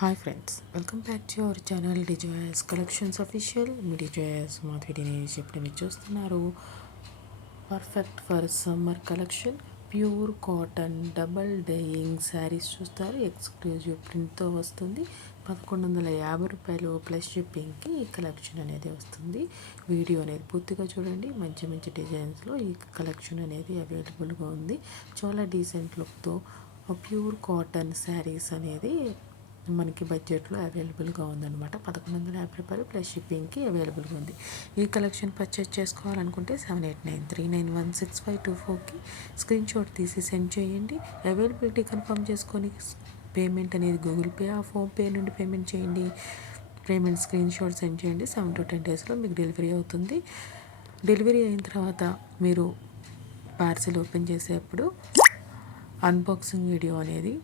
Hi friends, welcome back to our channel డిజోయస్ collections official. మీ డిజోయస్ మాధవి దినేష్. ఇప్పుడు మీరు చూస్తున్నారు perfect for summer collection. Pure cotton double dyeing saris చూస్తారు. ఎక్స్క్లూజివ్ ప్రింట్తో వస్తుంది. 1150 రూపాయలు ప్లస్ షిప్పింగ్కి ఈ కలెక్షన్ అనేది వస్తుంది. వీడియో అనేది పూర్తిగా చూడండి. మంచి మంచి డిజైన్స్లో ఈ కలెక్షన్ అనేది అవైలబుల్గా ఉంది. చాలా డీసెంట్ లుక్తో ప్యూర్ కాటన్ శారీస్ అనేది మనకి బడ్జెట్లో అవైలబుల్గా ఉందన్నమాట. 1150 రూపాయలు ప్లస్ షిప్పింగ్కి అవైలబుల్గా ఉంది. ఈ కలెక్షన్ పర్చేస్ చేసుకోవాలనుకుంటే 7893916524కి స్క్రీన్ షాట్ తీసి సెండ్ చేయండి. అవైలబిలిటీ కన్ఫర్మ్ చేసుకొని పేమెంట్ అనేది గూగుల్ పే ఫోన్పే నుండి పేమెంట్ చేయండి. పేమెంట్ స్క్రీన్ షాట్ సెండ్ చేయండి. 7 to 10 డేస్లో మీకు డెలివరీ అవుతుంది. డెలివరీ అయిన తర్వాత మీరు పార్సిల్ ఓపెన్ చేసేప్పుడు అన్బాక్సింగ్ వీడియో అనేది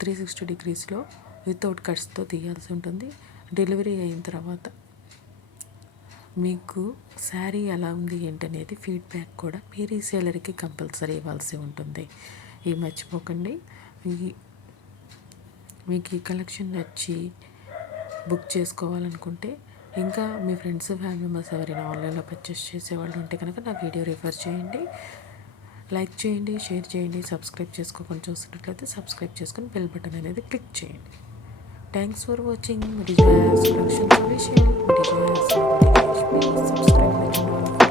360 degreesలో వితౌట్ కట్స్తో తీయాల్సి ఉంటుంది. డెలివరీ అయిన తర్వాత మీకు శారీ ఎలా ఉంది ఏంటనేది ఫీడ్బ్యాక్ కూడా మీ రీసేలర్కి కంపల్సరీ ఇవ్వాల్సి ఉంటుంది. ఇవి మర్చిపోకండి. మీకు ఈ కలెక్షన్ నచ్చి బుక్ చేసుకోవాలనుకుంటే, ఇంకా మీ ఫ్రెండ్స్ ఫ్యామిలీ మెంబర్స్ ఎవరైనా ఆన్లైన్లో పర్చేస్ చేసేవాళ్ళు ఉంటే కనుక నా వీడియో రిఫర్ చేయండి. లైక్ చేయండి, షేర్ చేయండి. సబ్స్క్రైబ్ చేసుకోకుండా చూసినట్లయితే సబ్స్క్రైబ్ చేసుకొని బెల్ బటన్ అనేది క్లిక్ చేయండి. Thanks for watching Dijaya's Production Solution. Dijaya's Please subscribe my channel.